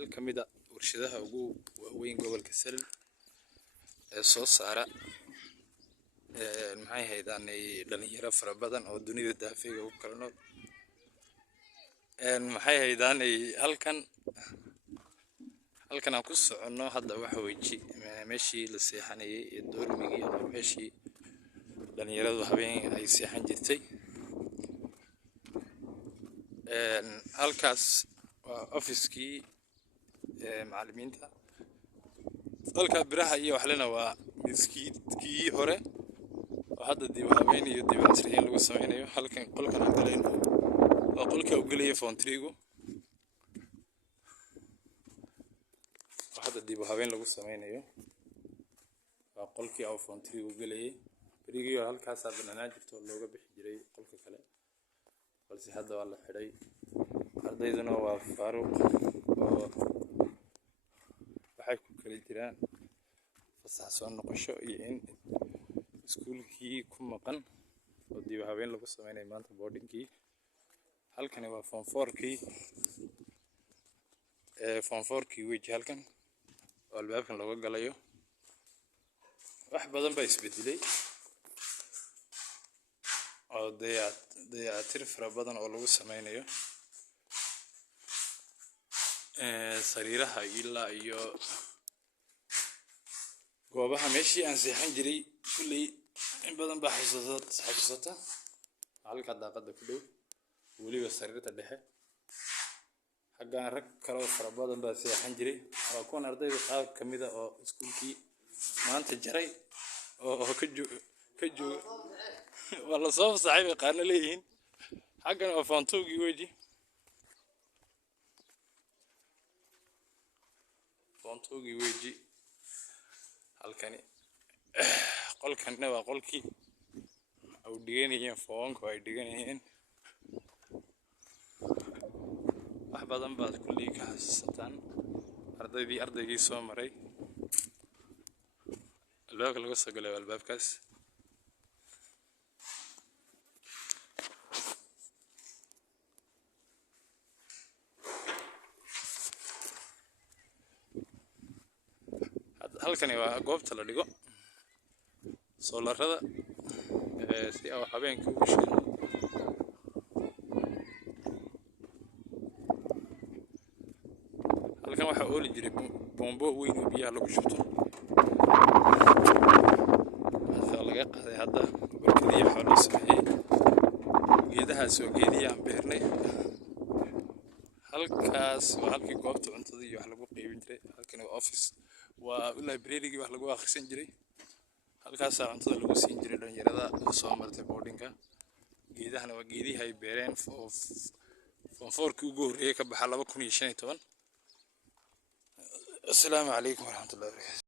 meel ka mid ah warshadaha ugu waaweyn gobolka Saaxil ee soo saara maxay hay'adaanay dhalinyaro fara badan oo dunida daafeega u kala nool maxay hay'adaanay halkan aan ku socono hadda waxa weeji meeshii la seexanayay ee doormigii ama meeshii dhalinyaradu habeen ay seexan jirtay halkaas waa ofiskii macallimiinta halka biraha iyo waxlena waa miskiidkii hore oo hadda dib habeen iyo dib casriyeyn lagu sameynayo halkan qolkan aan galayno waa qolka uu galay foontrigu hadda dib habeen lagu sameynayo waa qolkii uu foontrigu galay berigii halkaas banaan jirto looga bixi jiray qolka kale balse hadda waa la xiray ardayduna waa faaruq oo waxay ku kala jiraan fasax soo noqosho iyo in iskuulkii ku maqan oo dib habeen lagu sameeyay maanta boardingkii halkan waa form 4kii weji halkan oo albaabkan laga galayo wax badan baa isbedelay oo dayactir fara badan oo lagu sameynayo sariiraha ilaa iyo goobaha meeshii aan seexan jiray kulli in badan baa xasuusata halka daaqada ku dhow waliba sariirta dhexe xaggan rag kale fara badan baa seexan jiray waa kuwan ardayda qaar kamid ah oo iskuulkii maanta jaray oo ka jooga wala soo saaxiib qaarna leeyihiin xaggan oo foontoogii weji halkani qolkanna waa qolkii uu dhiganayeen foonku ay dhiganayeen wax badan baad kulli ka xasuusataan ardaygii soo maray albaabka laga soo galay albaabkaas halkani waa goobta la dhigo soolarada si ay habeenkii ugu shido halkan waxa oo la jiray bombo weyn oo biyaha lagu shubto asaa laga qaaday hadda barkadii waxa loo sameeyay geedahaas oo geedii aan beernay halkaas waa halkii goobta cuntada iyo wax lagu qaybin jiray halkan waa office waa library wax lagu akhrisan jiray halkaas cuntada lagu siin jiray dhalinyarada soo martay boardingka geedahana waa geedii ay beereen form 4kii ugu horeeyay ka baxa 2015 السلام عليكم ورحمة الله وبركاته.